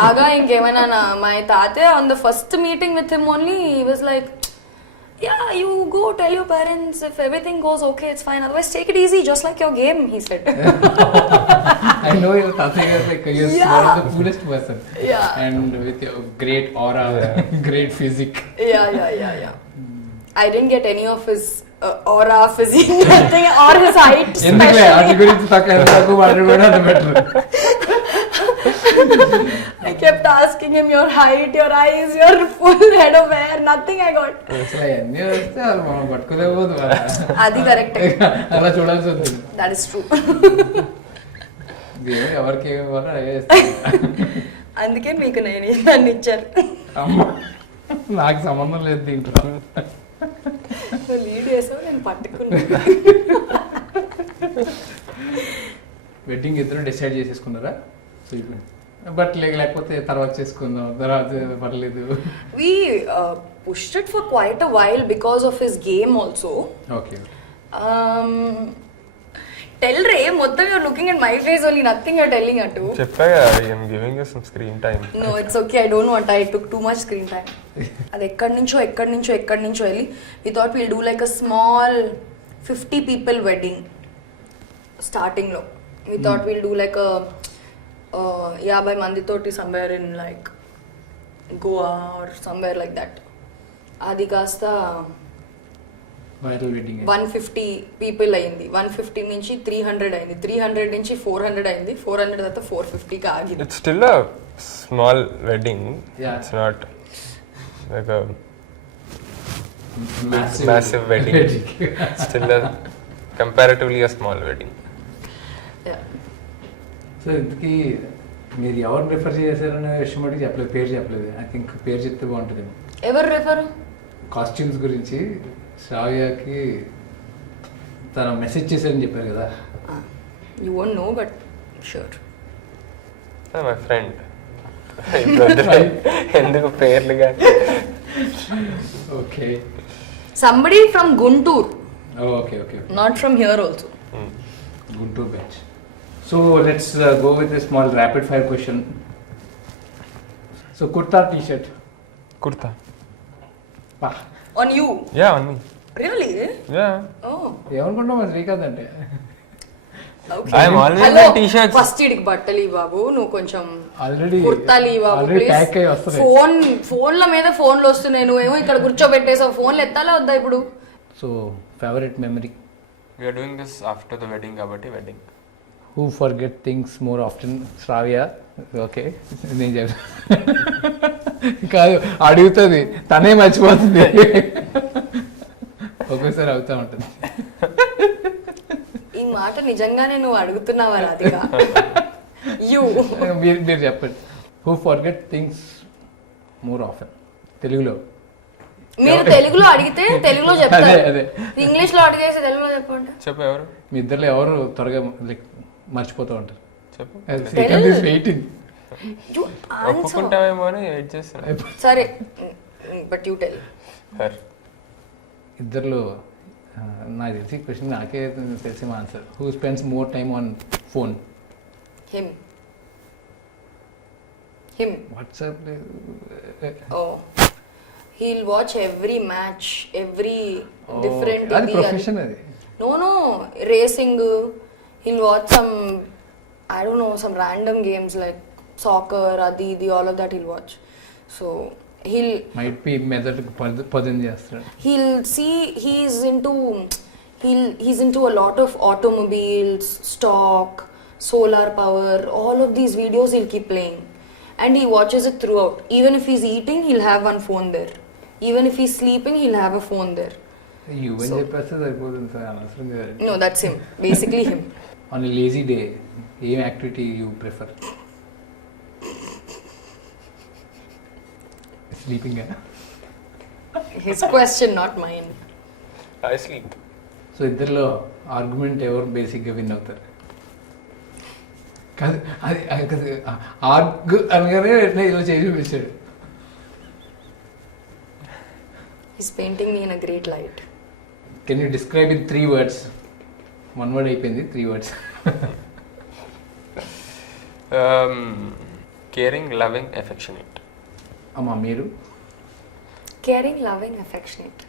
ఆగా ఇంకేమైనా. My తాతయ్య on the first meeting with him only, he was like, yeah, you go tell your parents if everything goes okay, it's fine, otherwise take it easy, just like your game, he said. I know your Tataya is like, you're one of the coolest person. Yeah. And with your great aura, great physique. Yeah. I didn't get any of his aura, physique, nothing, or his height I kept asking him your height, your eyes, your full head of hair, nothing I got. Adi correct. That is true. అందుకే మీకు నేను నన్ను ఇచ్చారు. నాకు సంబంధం లేదు దీంట్లో. లీడ్ చేసావు, నేను పట్టుకున్నా. వెడ్డింగ్ ఇద్దరు డిసైడ్ చేసేసుకున్నారా? బట్ లేకపోతే తర్వాత చేసుకుందాం, తర్వాత పర్లేదు. We pushed it for quite a while because of his game also. Okay. Tell Ray, మొత్తం you're looking at my face only, nothing you're telling her to. చెప్పాగా, I am giving you some screen time. No, it's okay, I don't want. I took too much screen time. అది ఎక్కడి నుంచో వెళ్ళి we thought we'll do like a small 50 people wedding starting లో. We thought we'll do like a 50 మందితోటి somewhere in like Goa or somewhere like that. అది కాస్త viral wedding 150 people అయింది. 150 నుంచి 300 అయింది. 300 నుంచి 400 అయింది. 400 తర్వాత 450 కి ఆగింది. It's still a small wedding. Yeah. It's not like a massive wedding. Still a comparatively a small wedding. Yeah. So ఇంతకీ మీరు ఎవరిని రిఫర్ చేశారనే విషయం మటుకు చెప్పలేదు, పేరు చెప్పలేదు. ఐ థింక్ పేరు చెప్తే బాగుంటుంది. ఎవరు రిఫర్? కాస్ట్యూమ్స్ గురించి శ్రావ్యకి తను మెసేజ్ చేశారని చెప్పారు కదా. You won't know, but sure. My friend. ఎందుకు పేర్లు కానీ. Okay. Somebody from Guntur. Oh, okay. Not from here also. Guntur batch. So let's go with a small rapid fire question. So kurta t-shirt. Kurta. Pah. On you? Yeah, on me. Really? Yeah. Oh. ఏమనుకుంటాం అది శ్రీకాంత్ అంటే. Okay. I am always wearing t-shirts. First ఇడికి బట్టలు ఈ బాబు, నువ్వు కొంచెం ఆల్రెడీ కుర్తాలు ఈ బాబు ప్లీజ్. ఫోన్ల మీద ఫోన్లు వస్తున్నాయి, నువ్వేమో ఇక్కడ కూర్చోబెట్టేసావు. ఫోన్లు ఎత్తాలా వద్దా ఇప్పుడు? So favourite memory. We are doing this after the wedding కాబట్టి wedding. Who forget things more often? Shravya. Okay, నేను చెప్ప కాదు, అడుగుతుంది తనే మర్చిపోతుంది, ఒక్కోసారి అవుతా ఉంటుంది. ఈ మాట నిజంగానే నువ్వు అడుగుతున్నావా రాధిక? మీరు చెప్పండి. Who forget things more often? తెలుగులో మీరు తెలుగులో అడిగితే తెలుగులో చెప్తారు, అదే. ఇంగ్లీష్ లో అడిగేసి తెలుగులో చెప్పండి. చెప్పు ఎవరు? మీ ఇద్దరులో ఎవరు త్వరగా లైక్ మర్చిపోతూ ఉంటారు? చెప్పు. Srikanth is waiting. ఒప్పుకుంటామేమో అని వెయిట్ చేస్తున్నా. సరే, బట్ యూ టెల్. ఇద్దరులో నాకు తెలిసి క్వశ్చన్ నాకే తెలిసిన answer. Who spends more time on phone? Him. WhatsApp లేదు. Oh, he'll watch every match, every different. అది ప్రొఫెషన్ అది. No, racing. He'll watch some, I don't know, some random games like soccer, adi, all of that he'll watch. So he'll might be మెదడుకు పదం చేస్తాడు. He'll see he's into a lot of automobiles, stock, solar power, all of these videos he'll keep playing. And he watches it throughout. Even if he's eating, he'll have one phone there. Even if he's sleeping, he'll have a phone there. You when చెప్పేస్తే సరిపోతుంది సార్, అనవసరంగా. No, that's him. Basically him. On a lazy day, ఏం activity you prefer? Sleeping. His question, not mine. I sleep. So ఇద్దరిలో ఆర్గ్యుమెంట్ ఎవరు బేసిక్గా విన్ అవుతారు? కాదు అది ఆర్గ్ అనగానే ఇలా చేసి చూపించాడు. He's painting me in a great light. Can you describe in 3 words? 1 word అయిపోయింది, 3 words. Caring, loving, affectionate. అమ్మా మీరు? Caring, loving, affectionate.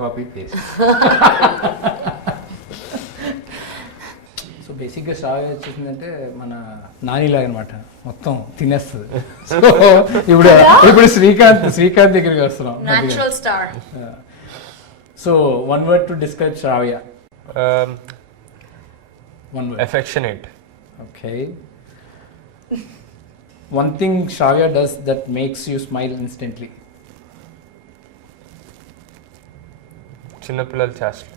Copy paste. So బేసిక్గా శ్రావ్య వచ్చేసిందంటే మన నానిలాగా అనమాట, మొత్తం తినేస్తుంది. సో ఇప్పుడు శ్రీకాంత్ దగ్గరికి వస్తున్నాం. Natural star. So 1 word to describe Shravya. 1 word. Affectionate. Okay. One thing Shravya does that makes you smile instantly. చిన్నపిల్లల చేష్టలు.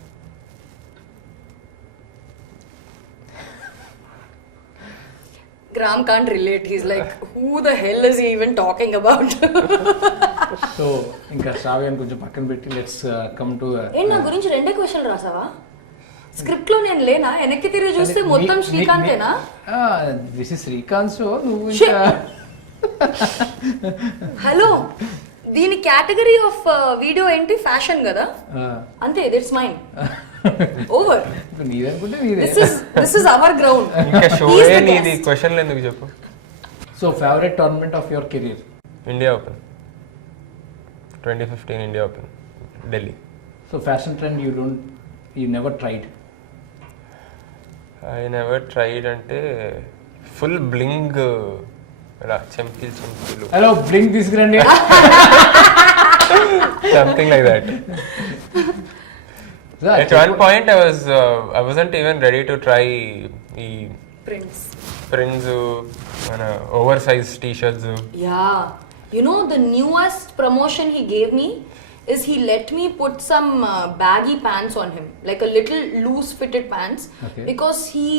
Gram can't relate. He's like, who the hell is he even talking about? So ఇంకా శ్రావ్యాన్ని కొంచెం పక్కన పెట్టి let's come to. ఏ నా గురించి 2 క్వశ్చన్లు రాసావా? స్క్రిప్ట్ లో నేను లేనా? వెనక్కి తిరిగి చూస్తే మొత్తం శ్రీకాంతేనా? This is Srikanth show. నువ్వు ఇంకా హలో, దీని కేటగిరీ ఆఫ్ వీడియో ఏంటి? ఫ్యాషన్ కదా, అంతే. That's mine. ఓవర్. నీదనుకుంటే నీదే. This is our ground. ఇంకా షో ఏ నీది. క్వశ్చన్లు ఎందుకు చెప్పు. So favourite tournament of your career? India open 2015 India open Delhi. So fashion trend you never tried? I never tried అంటే ఫుల్ బ్లింగ్ చెంకిలు. హలో, బ్లింగ్ తీసుకురండి. Something like that. At one point I wasn't even ready to try ఈ prints మన oversized t-shirts. Yeah, you know the newest promotion he gave me is he let me put some baggy pants on him, like a little loose fitted pants. Okay. Because he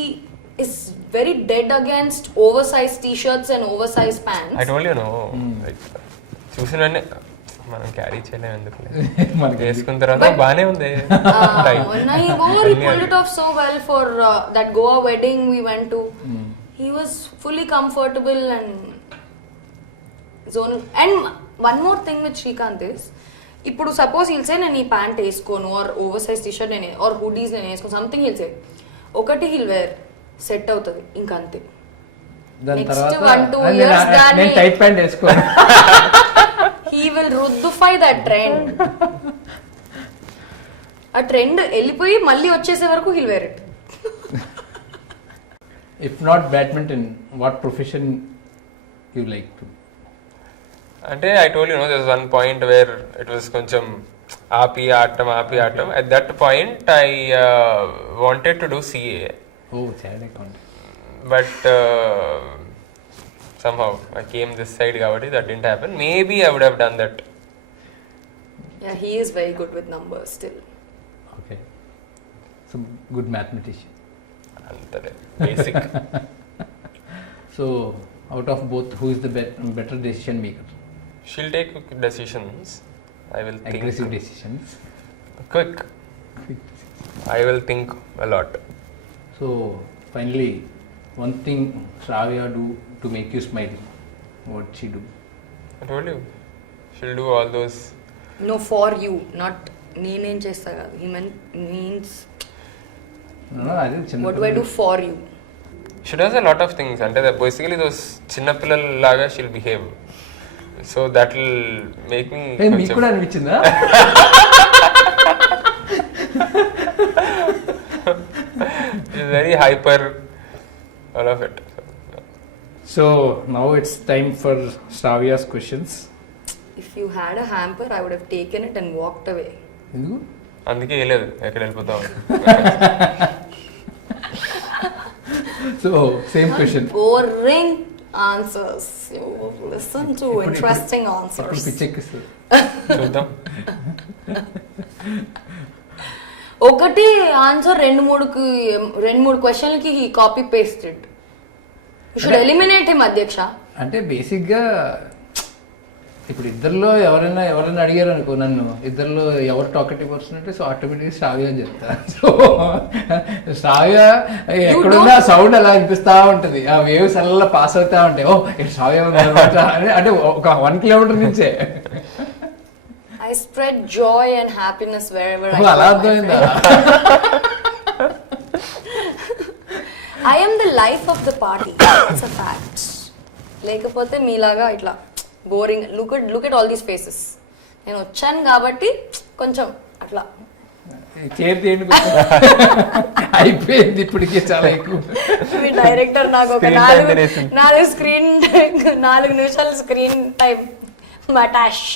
is very dead against oversized t-shirts and oversized pants. I told you no. Like చూసిననే మనం క్యారీ చేయలేం ఎందుకు. మనకి వేసుకున్న తర్వాత బానే ఉంది. He pulled it off so well for that Goa wedding we went to. He was fully comfortable and zone. And one more thing with Srikanth is, ఇప్పుడు సపోజ్ he'll say నేను ఈ ప్యాంట్ వేసుకోను or over size T shirt నేను or hoodies నేను వేసుకోను, something he'll say. ఒకటి he'll wear, set అవుతుంది, ఇంకా అంతే. దాని Next తర్వాత 1-2 years నేను టైట్ ప్యాంట్ వేసుకోను. He will rudify that trend. ఆ ట్రెండ్ వెళ్ళిపోయి మళ్ళీ వచ్చేసే వరకు he'll wear it. If not badminton, what profession you like to? అంటే I told you, there was one point where it was కొంచెం ఆపి ఆడటం. At that point I wanted to do CA. Oh, sad account. But somehow I came this side కాబట్టి that didn't happen. Maybe I would have done that. Yeah, he is very good with numbers still. Okay. So good mathematician. అంతలే basic. So out of both, who is the better decision maker? She'll take quick decisions. I will think. Aggressive decisions. Quick. I will think a lot. So finally, one thing Shravya do to make you smile. What she do? I told you. She'll do all those. No, for you, not నేనేం చేస్తా కాదు. He means No, అదే చిన్న what do I do for you? She does a lot of things. అంటే basically those చిన్న పిల్లల లాగా she'll behave. So that will make me. Hey, మీకు కూడా అనిపించిందా? She's very hyper. All of it. So now it's time for Shravya's questions. If you had a hamper, I would have taken it and walked away. ఎందుకు? అందుకే వేయలేదు ఎక్కడ వెళ్ళిపోతాం. So same question. Boring answers. You listen to interesting ఇప్పుడు answers. పిచ్చెక్కిస్తుంది. చూద్దాం. ఒకటి answer రెండు మూడు క్వశ్చన్లకి copy pasted. You should eliminate him అధ్యక్ష. అంటే బేసిక్గా ఇప్పుడు ఇద్దరిలో ఎవరైనా అడిగారు అనుకో నన్ను, ఇద్దరిలో ఎవరు టాకెటివ్ పర్సన్ అంటే సో ఆటోమేటిక్గా శ్రావ్య అని చెప్తా. సో శ్రావ్య ఎక్కడున్నా సౌండ్ అలా అనిపిస్తా ఉంటది, ఆ వేవ్స్ అలా పాస్ అవుతా ఉంటాయి. ఓ ఇక్కడ శ్రావ్య అంటే ఒక 1 కిలోమీటర్ నుంచే. I spread joy and happiness wherever I go. అలా అర్థమైందా? I am the life of the party. It's a fact. లేకపోతే మీలాగా ఇట్లా boring look at all these faces. నేను వచ్చాను కాబట్టి కొంచెం అట్లా చేతి తీయండి అయిపోయింది ఇప్పటికే చాలా ఎక్కువ. మీ డైరెక్టర్ నాకు ఒక 4 నిమిషాలు స్క్రీన్ టైం మటాష్.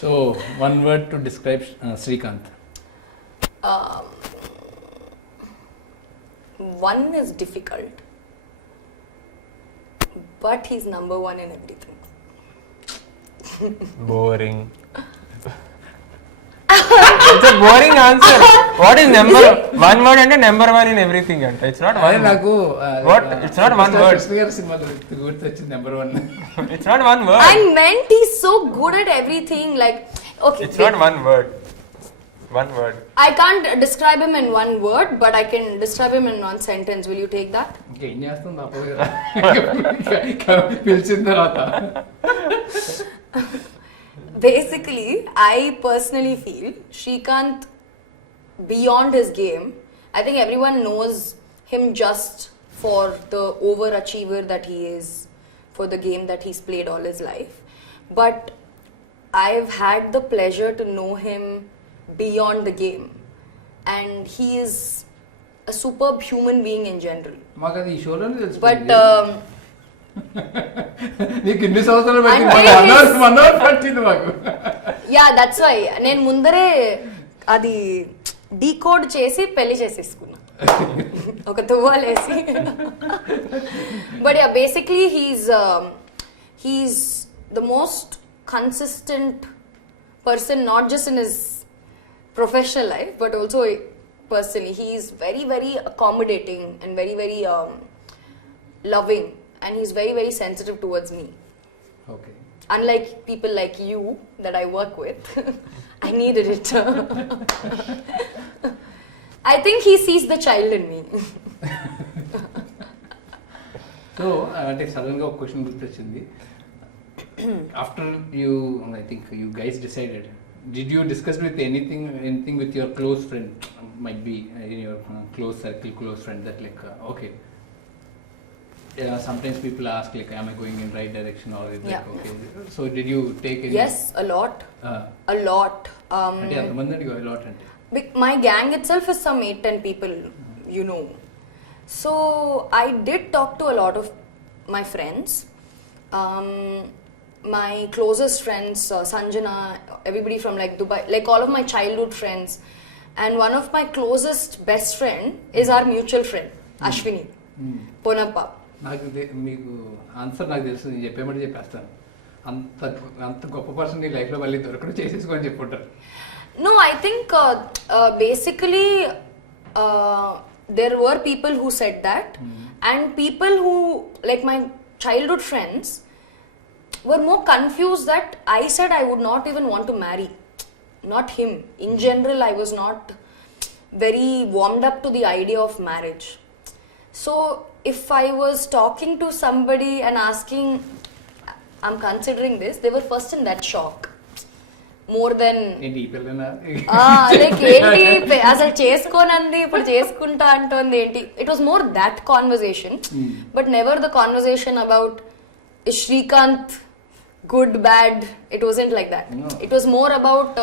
So one word to describe Srikanth. One is difficult, but he's number one in everything. Boring. It's a boring answer. What is number one word and number one in everything? It's not one. నాకు What? It's not one word. Cinema గుర్తొచ్చింది నెంబర్ 1. It's not one word. I meant he's so good at everything. Like, okay. It's not one word. One word. I can't describe him in one word, but I can describe him in one sentence. Will you take that? ఇంకేం చేస్తుంది అప్పుడు కదా పిలిచిన తర్వాత. Basically, I personally feel Srikanth, beyond his game, I think everyone knows him just for the overachiever that he is, for the game that he's played all his life. But I've had the pleasure to know him beyond the game, and he is a superb human being in general. మాకు అది ఈ షోలోనే తెలుసు. But నీకు ఇన్ని సంవత్సరాలు పట్టింది, అంటే 1 hour పట్టింది మాకు. yeah, that's why నేను ముందరే అది డీకోడ్ చేసి పెళ్లి చేసేసుకున్నా ఒక తువ్వాలేసి. But yeah, basically he's the most consistent person, not just in his professional life but also personally. He is very, very accommodating and very, very loving, and he's very, very sensitive towards me. Okay. Unlike people like you that I work with. I needed it. I think he sees the child in me. So అంటే సడన్ గా ఒక క్వశ్చన్ గుర్తొచ్చింది. After you I think you guys decided, did you discuss with anything with your close friend, might be in your close circle, close friend, that like okay, sometimes people ask like am I going in right direction or is like okay, so did you take any? Yes, a lot. A lot. అంటే అంతమంది అడిగా a lot అంటే My gang itself is some 8-10 people, you know. So I did talk to a lot of my friends. My closest friends, Sanjana, everybody from like Dubai, like all of my childhood friends, and one of my closest best friend is our mutual friend, Ashwini Ponappa. నాకు మీకు ఆన్సర్ నాకు తెలుసు, నేను చెప్పేమంటే చెప్పేస్తాను. అంత గొప్ప పర్సన్ నీ లైఫ్లో మళ్ళీ దొరకడం చేసేసుకొని చెప్పుంటారు. No, I think basically there were people who said that, and people who, like my childhood friends, were more confused that I said I would not even want to marry. Not him. In general, I was not very warmed up to the idea of marriage. So if I was talking to somebody and asking, I'm considering this, they were first in that shock. More than like ఏంటి అసలు చేసుకోనంది ఇప్పుడు చేసుకుంటా అంటోంది ఏంటి. It was more that conversation, but never the conversation about is Srikanth good, bad. It wasn't like that. No. It was more about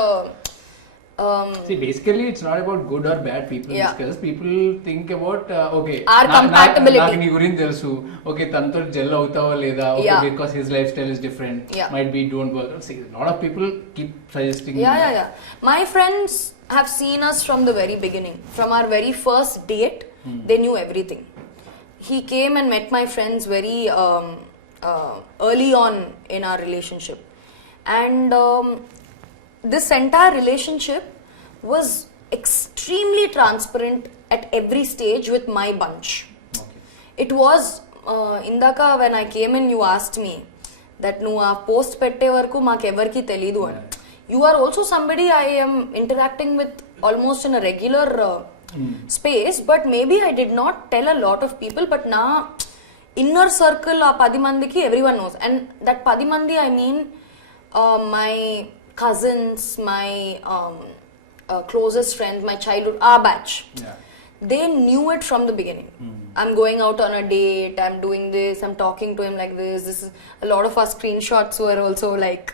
see, basically it's not about good or bad people discuss. People think about okay, our compatibility. నాకు నీ గురించి తెలుసు, okay తనతో జెల్ అవుతావా లేదా, okay because his lifestyle is different, might be don't work. See, a lot of people keep suggesting. Yeah. My friends have seen us from the very beginning, from our very first date. They knew everything. He came and met my friends very early on in our relationship, and this entire relationship was extremely transparent at every stage with my bunch. Okay. It was indaka when I came in, you asked me that nu aa post pette varaku maaku evarki telidu ani. You are also somebody I am interacting with almost in a regular space, but maybe I did not tell a lot of people, but na inner circle aa 10 mandiki everyone knows, and that 10 mandi I mean my cousins, my closest friends, my childhood, our batch. They knew it from the beginning. I'm going out on a date, I'm doing this, I'm talking to him like this. This is a lot of our screenshots were also like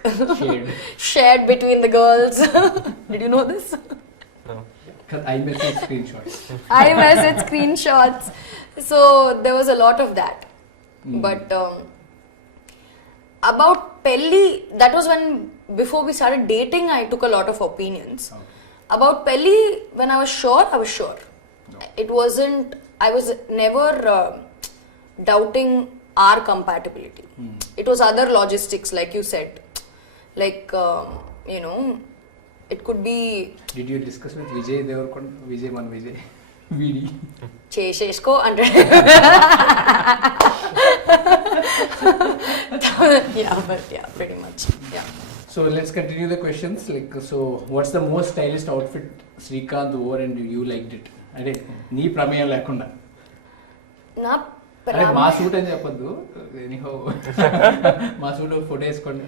shared between the girls. Did you know this? No. I message screenshots. I message screenshots. So there was a lot of that. But about Pelli, that was when before we started dating, I took a lot of opinions. Okay. About Pelli, when I was sure. No. It wasn't, I was never doubting our compatibility. It was other logistics, like you said. Like, you know, it could be... Did you discuss with Vijay Devarkonda? Vijay? VD? Chesko అంటే pretty much. So let's continue the questions. Like, so what's the most stylish outfit Srikanth wore and you liked it? అంటే నీ ప్రమేయం లేకుండా. నా మా సూట్ అని చెప్పొద్దు, ఎనీహౌ మా సూట్ ఫోటో వేసుకోండి.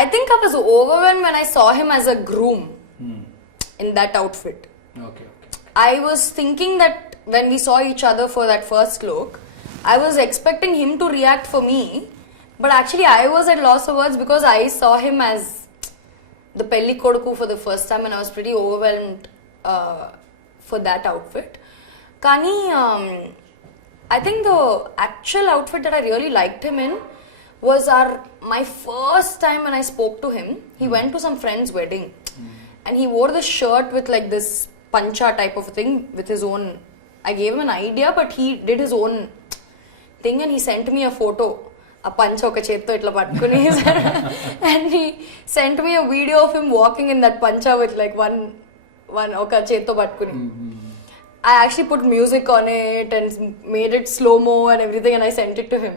I think I was overwhelmed when I saw him as a groom in that outfit. Okay. I was thinking that when we saw each other for that first look, I was expecting him to react for me, but actually I was at loss of words because I saw him as the Pelli Koduku for the first time and I was pretty overwhelmed for that outfit. Kani, I think the actual outfit that I really liked him in was my first time when I spoke to him. He went to some friend's wedding and he wore this shirt with like this pancha type of thing with his own. I gave him an idea, but he did his own thing and he sent me a photo. A pancha oka chetto itla pattukoni and he sent me a video of him walking in that pancha with like one oka chetto pattukoni. I actually put music on it and made it slow-mo and everything and I sent it to him.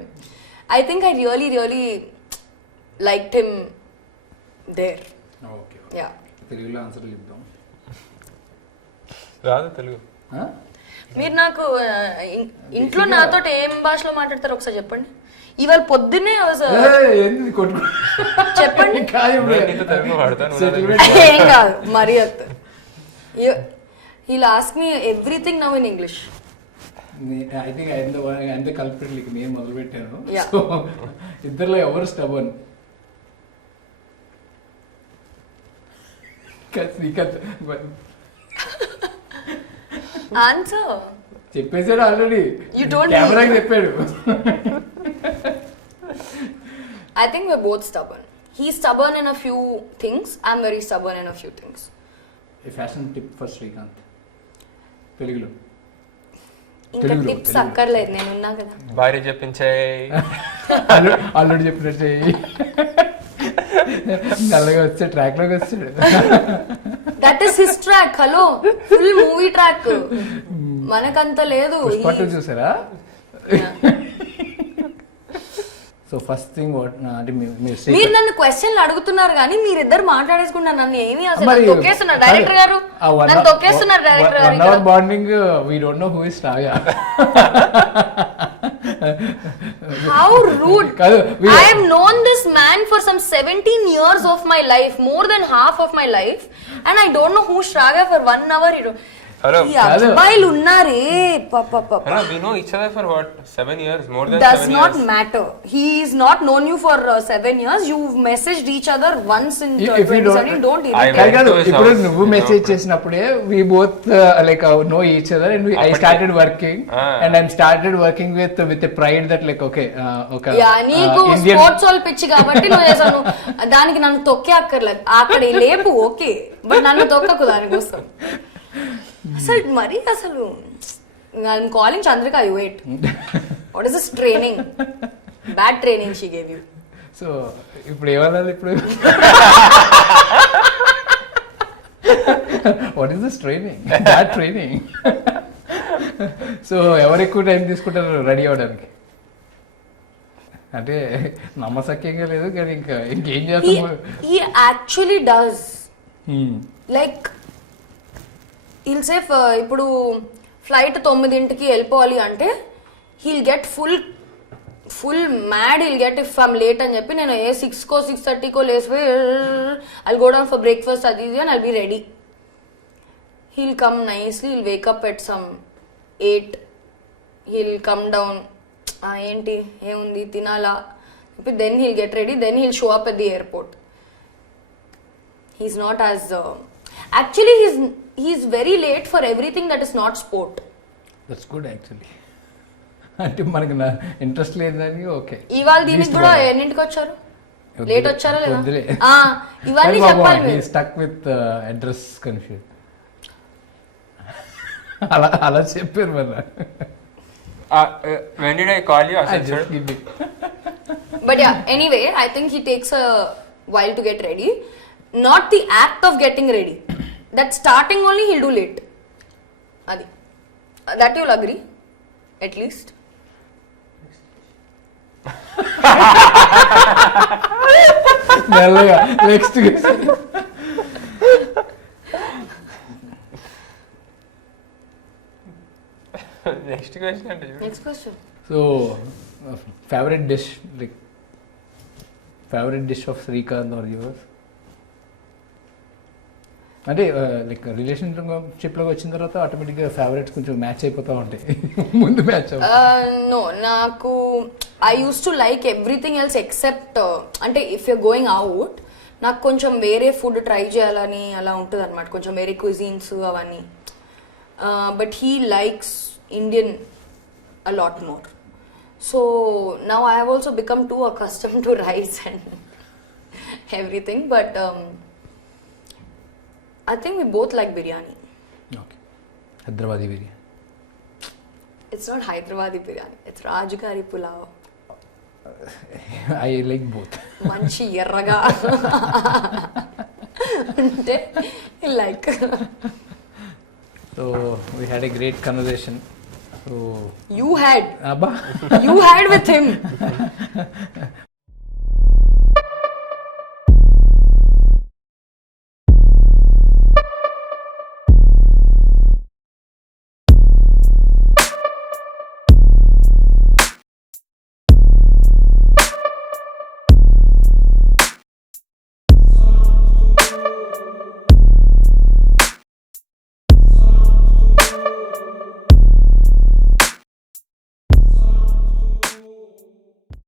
I think I really liked him there. Okay. Yeah. తెలుగులో ఆన్సర్ ఇద్దాం. రాదు తెలుగు. మీరు నాకు ఇంట్లో నాతో ఏం భాషలో మాట్లాడతారు ఒకసారి చెప్పండి. ఇవాళ పొద్దున్నే చెప్పండి. ఏం కాదు మరి he'll ask me everything now in English. I think I'm the culprit. Like నేను మొదలు పెట్టాను. సో ఇద్దరులో ఎవరు స్టబర్న్? శ్రీకాంత్. ఆన్సర్ చెప్పేసాడు ఆల్రెడీ. కెమెరాకి చెప్పాడు. I think we're both stubborn. He's stubborn in a few things. I'm very stubborn in a few things. A fashion tip for Srikanth. తెలుగులో. ఇంకా టిప్స్ అక్కర్లేదు, నేను ఉన్నా కదా. భార్య చెప్పించాయి, అల్లుడు చెప్పినట్టు నల్లగా వచ్చే ట్రాక్ లోకి వచ్చాడు. That is his track. Hello, full movie track, మనకంత లేదు. పుష్ప చూసారా? సో ఫస్ట్ థింగ్ అంటే మీరు నన్ను క్వశ్చన్లు అడుగుతున్నారు కానీ మీరిద్దరు మాట్లాడేసుకుంటారు నన్ను ఏమి అసలు మరి తొక్కేస్తున్నారు డైరెక్టర్ గారు, నన్ను తొక్కేస్తున్నారు డైరెక్టర్ గారు. 1 hour bonding, we don't know who is Shravya. How rude. I have known this man for some 17 years of my life, more than half of my life, and I don't know who Shravya for 1 hour. Hello. ఈ అబ్బాయిలు ఉన్నారే Hello, we know each other for what? 7 years? More than does 7 not years? matter. He's not known you for 7 years. You've messaged each other once in If you 2017. Don't I irritate. went to his ఇప్పుడు house. నువ్వు మెసేజ్ చేసినప్పుడే we both like know each other and I started working and I'm started working with a pride that like okay okay yeah నీకు Indian sports వాళ్ళు పిచ్చి కాబట్టి నువ్వు చేసాను దానికి నన్ను తొక్కే అక్కర్లేదు అక్కడ లేపు ఓకే బట్ నన్ను తొక్కకు దానికోసం అసలు మరి అసలు I'm calling Chandrika you wait what is this training bad training she gave you so ఇప్పుడు ఏమన్నా ఇప్పుడు what is this training bad training so ఎవరు ఎక్కువ టైం తీసుకుంటారు రెడీ అవ్వడానికి అంటే నమ్మసక్యంగా లేదు కానీ ఇంకేం చేస్తాము he actually does like he'll say ఇప్పుడు ఫ్లైట్ 9కి వెళ్ళిపోవాలి అంటే he'll get full mad. He'll get if I'm late అని చెప్పి నేను 6కో 6:30కో లేసిపోయి I'll go down for breakfast అది ఇది and I'll be ready. He'll come nicely, he'll wake up at some 8, he'll come down ఏంటి ఏముంది తినాలా then he'll get ready, then he'll show up at the airport. He's not as actually he's very late for everything that is not sport. That's good actually అంటే మనకి ఇంట్రెస్ట్ లేదని ఓకే ఇవాళ దీనికి కూడా ఎన్నింటికి వచ్చారు లేట్ వచ్చారా వద్దులే. లేదా ఇవన్నీ చెప్పాలి మీరు. స్టక్ విత్ అడ్రస్ కన్ఫ్యూజ్ అలా చెప్పారు మరి When did I call you? I said, just give it. But yeah, anyway, I think he takes a while to get ready. Not the act of getting ready. That starting only he'll do late. Adi. That you'll agree, at least. Next next question అంటే Next question. So favourite dish like favourite dish of Srikanth or yours అంటే like రిలేషన్షిప్లోకి వచ్చిన తర్వాత ఆటోమేటిక్గా favourites కొంచెం match అయిపోతూ ఉంటాయి ముందు మ్యాచ్ No, నాకు I used to like everything else except అంటే if you're going out నాకు కొంచెం వేరే ఫుడ్ ట్రై చేయాలని అలా ఉంటుంది అనమాట కొంచెం వేరే క్విజీన్స్ అవన్నీ but he likes Indian a lot more. So now I have also become too accustomed to rice and everything. But I think we both like biryani. Okay Hyderabadi biryani It's not Hyderabadi biryani. It's Rajgari pulao. I like both మంచి ఎర్రగా అంటే like so we had a great conversation so you had అబ్బా with him.